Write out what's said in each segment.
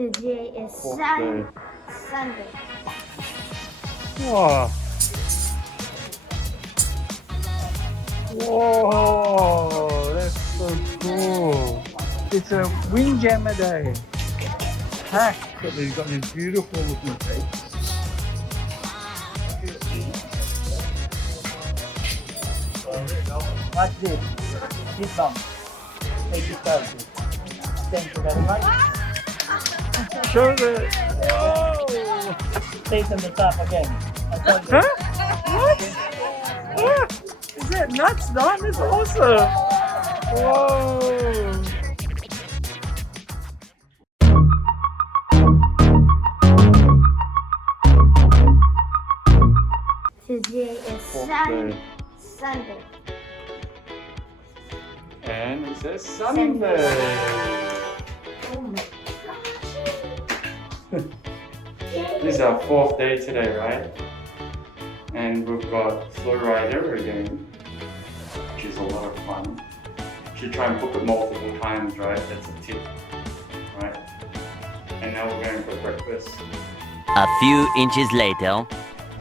Today is Sunday. Wow. Whoa, that's so cool. It's a Windjammer day. Heck, they've got this beautiful looking face. Watch this. Sit down. Take this selfie. Thank you very much. Show the. Whoa! Face on the top again. Huh? What? What? Is that nuts, Don? It's awesome. Whoa! Today is Sunday. And it says Sunday. Oh my gosh. This is our 4th day today, right? And we've got slow rider again, which is a lot of fun. Should try and book it multiple times, right? That's a tip, right? And now we're going for breakfast. A few inches later.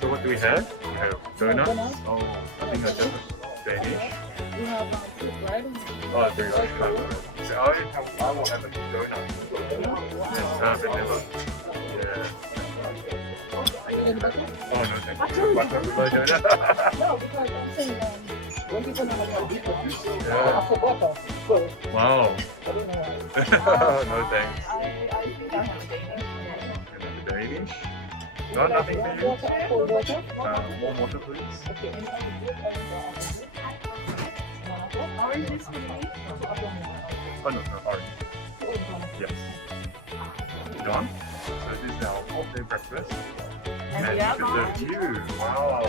So what do we have? We have donuts. Oh, I think I just Danish. We have soup, right? Oh, very nice. I will have a donut. And vanilla. Yeah. Oh no, thank you. Butter with my donut. No, because I'm saying, when people know about it, Yeah. after butter. So, Wow. I don't know why. No thanks. I think I have Danish. Danish? No, nothing for you. Water, cold water. Warm water, please. Okay, and orange is for me? Oh no, orange. Yes. Done. So this is our all-day breakfast. And look at the view. Wow.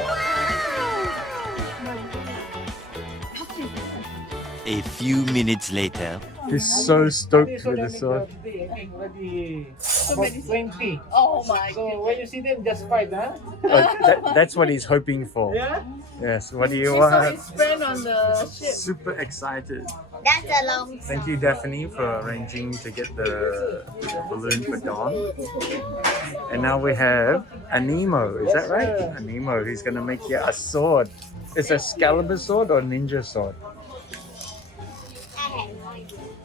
A few minutes later. He's so stoked with the sword. Today, I think already So many. 20. Oh my So god. when you see them, just 5, huh? That's what he's hoping for. Yeah? Yes, what do you We saw want? his friend on the ship. Super excited. That's a long Thank you, Daphne, for arranging to get the balloon for Dawn. And now we have a Nemo, is that right? A Nemo, he's gonna make you a sword. It's a Excalibur sword or ninja sword?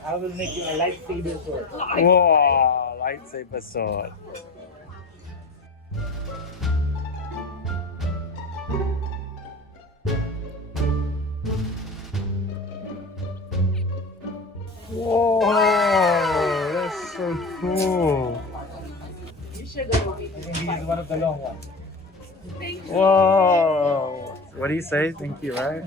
I will make you a lightsaber sword. Whoa, lightsaber sword. Whoa, that's so cool. You should go. I think this is one of the long ones. Whoa. What do you say? Thank you, right?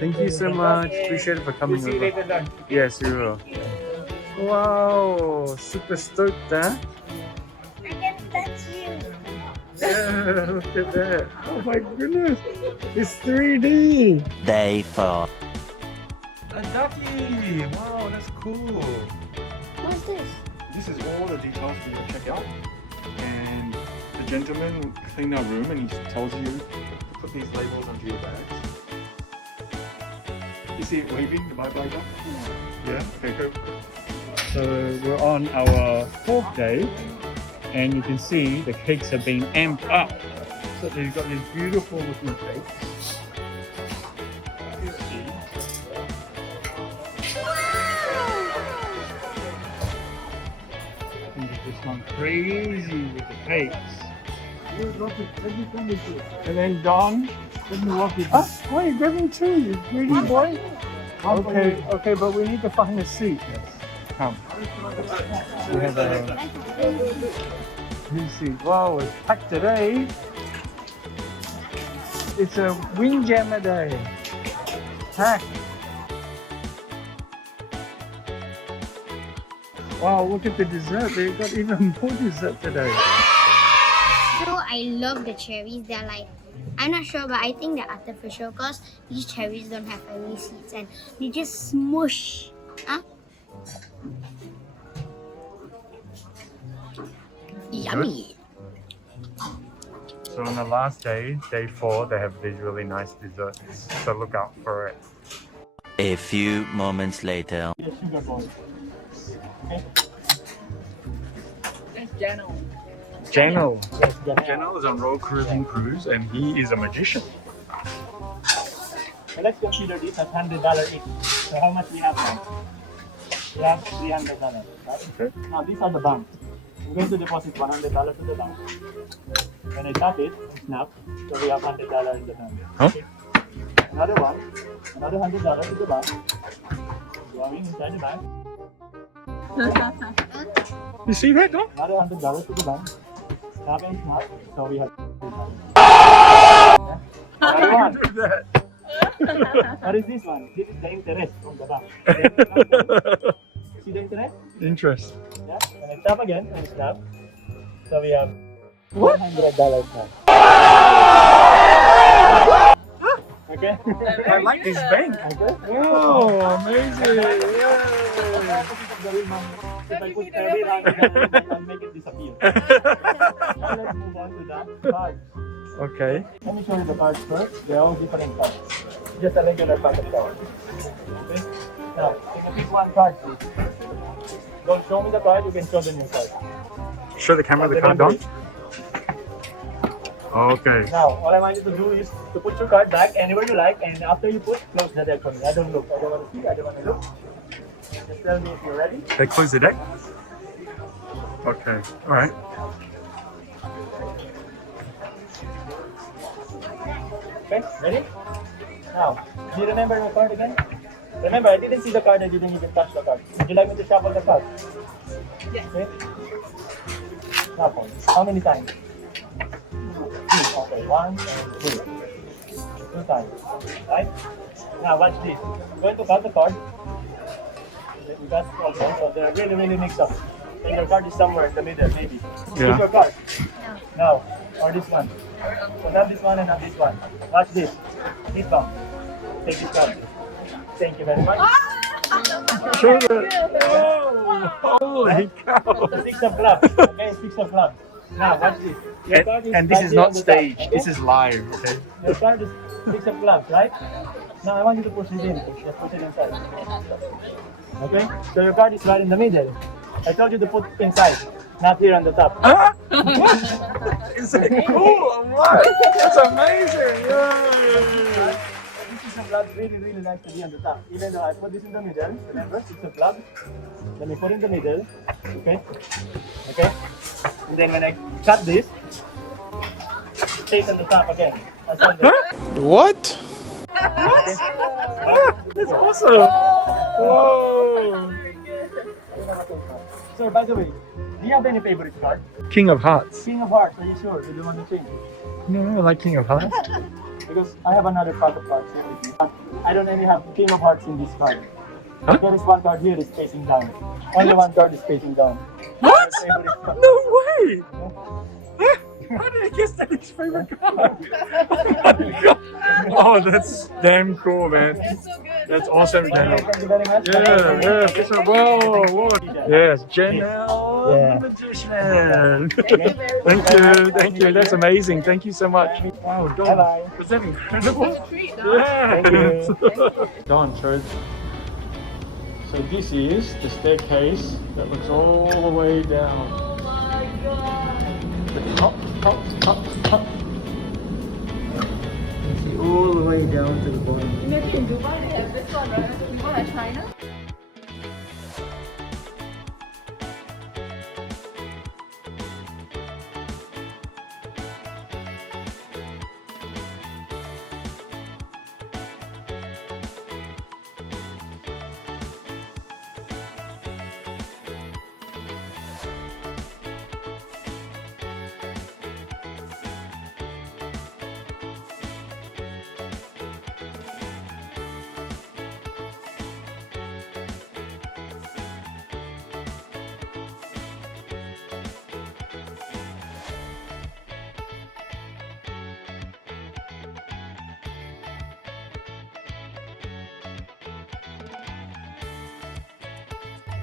Thank you so much. Appreciate it for coming We'll see you over. later on. Yes, we will. Wow, super stoked, huh? I can touch you. Yeah, look at that. Oh my goodness. It's 3D. Day 4. A ducky. Wow, that's cool. What's this? This is all the details for you to check out. And the gentleman cleaned our room and he tells you to put these labels onto your bags. You see it waving, the bye-bye duck? Yeah? Okay, go. So we're on our 4th day and you can see the cakes are being amped up. So they've got this beautiful looking cakes. And they've just gone crazy with the cakes. And then Don, huh? Why are you grabbing 2, you greedy boy? Okay, but we need to find a seat. Come. We have a new seat. Wow, it's packed today. It's a Windjammer day. Packed. Wow, look at the dessert. They've got even more dessert today. So I love the cherries. They're like, I'm not sure, but I think they're artificial because these cherries don't have any seeds and they just smush. Huh? Yummy. So on the last day, day 4, they have these really nice desserts. So look out for it. A few moments later. Okay? That's Jano. Jano. Yes, Jano. Jano is on Royal Caribbean Cruise and he is a magician. So let's consider this as $100 each. So how much we have now? We have $300, right? Okay. Now these are the banks. I'm going to deposit $100 to the bank. When I tap it, I snap. So we have $100 in the bank. Huh? Another one, another $100 to the bank. Going inside the bank. You see right now? Another $100 to the bank. Tap and snap. So we have. Another one. Do that. What is this one? This is the interest on the bank. See the interest? Interest. Yeah. And I tap again and snap. So we have $100 now. Okay. I like this bank. Okay. Oh, amazing. Yay. If I put every $100, I can make it disappear. Now let's move on to the cards. Okay. Let me show you the cards first. They're all different cards. Just a regular pack of cards. Okay? Now, take a pick one card, please. Don't show me the card, you can show them your card. Show the camera the card down. Okay. Now, all I want you to do is to put your card back anywhere you like, and after you put, close the deck for me. I don't look. I don't want to see. I don't want to look. Just tell me if you're ready. They close the deck? Okay. Alright. Okay, ready? Now, do you remember my card again? Remember, I didn't see the card, I didn't even touch the card. Would you like me to shuffle the card? Yes. Okay. Shuffle. How many times? Two. Okay, 1 and 2. 2 times. Right? Now, watch this. I'm going to cut the card. You got okay, so they're really mixed up. And your card is somewhere in the middle, maybe. Yeah. Pick your card. Now, or this one. So not this one and not this one. Watch this. This one. Take this card. Thank you very much. Show the. Oh, holy cow. 6 of clubs. Okay, 6 of clubs. Now watch this. Your card And this right is here not on the top, staged. okay? This is live. Okay. Your card is 6 of clubs, right? Now I want you to push it in. Just push it inside. Okay? So your card is right in the middle. I told you to put it inside, not here on the top. Huh? Is it cool? What? That's amazing. Yay. This is a blood really nice to be on the top. Even though I put this in the middle, remember, it's a plug. Let me put it in the middle. Okay? Okay? And then when I cut this, it stays on the top again. That's on the What? okay? That's awesome. Whoa. Sir, by the way, do you have any favorite card? King of Hearts. King of Hearts, are you sure? You don't want to change it? No, I like King of Hearts. Because I have another pack of cards here with me. I don't only have King of Hearts in this card. Huh? There is one card here is facing down. Only one card is facing down. What? Favorite card. No way! How did I guess that his favorite card? Oh, that's damn cool, man. That's so good. That's awesome, Okay, Janelle. thank you very much. Yeah, it's a whoa. Yes, Janelle, Yeah. the magician. Thank you. That's amazing. Thank you so much. Wow, Don, Bye-bye. was that incredible? Treat, Yes. Thank you. Don, so this is the staircase that looks all the way down. Oh my god. Up. You see all the way down to the bottom. Maybe in Dubai they have this one, right? We want at China.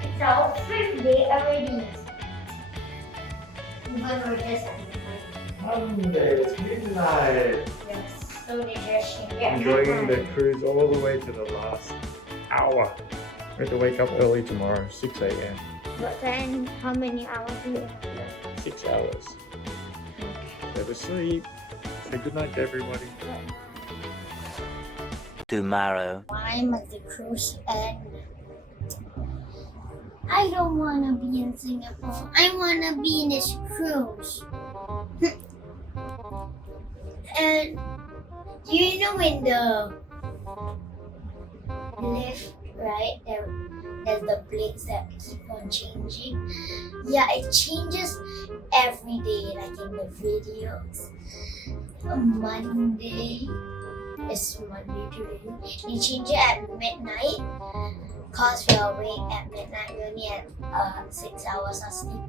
It's our 5th day already. Even we're just Monday, it's midnight. yes, so they just yeah. Enjoying the cruise all the way to the last hour. We have to wake up early tomorrow, 6 a.m. But then, how many hours do you have? 6 hours. Go to sleep. Say goodnight to everybody. Tomorrow. I'm at the cruise and I don't want to be in Singapore. I want to be in this cruise. And you know in the lift, right? There's the blades that keep on changing. Yeah, it changes every day, like in the videos. Monday. It's Monday today. They change it at midnight. Cause we are awake at midnight. We only had 6 hours of sleep.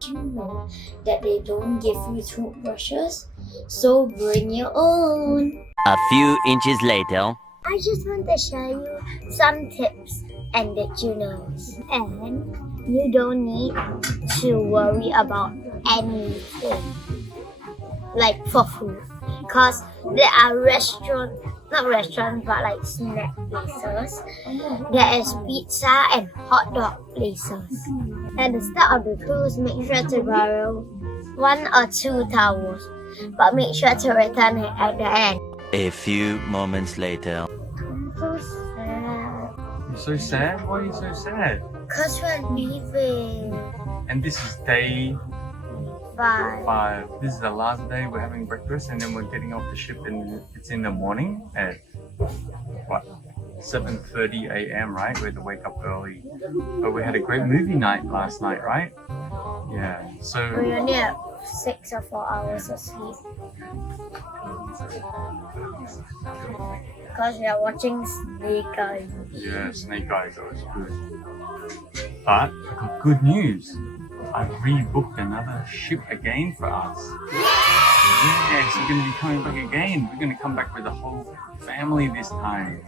Do you know that they don't give you toothbrushes? So bring your own. A few inches later. I just want to show you some tips and that you know. And you don't need to worry about anything. Like for food. Because there are not restaurants, but like snack places. There is pizza and hot dog places. At the start of the cruise, make sure to borrow 1 or 2 towels, but make sure to return it at the end. A few moments later. I'm so sad. You're so sad? Why are you so sad? Because we're leaving. And this is day Bye. 5. This is the last day. We're having breakfast and then we're getting off the ship, and it's in the morning at what? 7:30 a.m. right? We had to wake up early. But we had a great movie night last night, right? Yeah. So We only have 6 or 4 hours of sleep. Because we are watching Snake Eyes. yeah, Snake Eyes was good. But I got good news. I rebooked another ship again for us. Yes, we're going to be coming back again. We're going to come back with the whole family this time.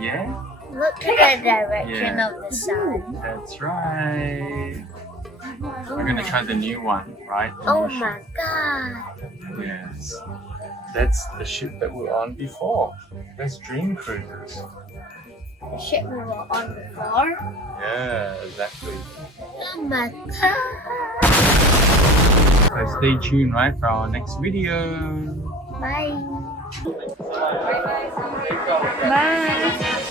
Yeah? Look to the direction Yeah. of the sun. That's right. We're going to try the new one, right? The Oh new ship. my god. Yes. That's the ship that we were on before. That's Dream Cruises. The ship we were on before. Yeah, exactly. Oh my god. So stay tuned, right, for our next video. Bye. Bye.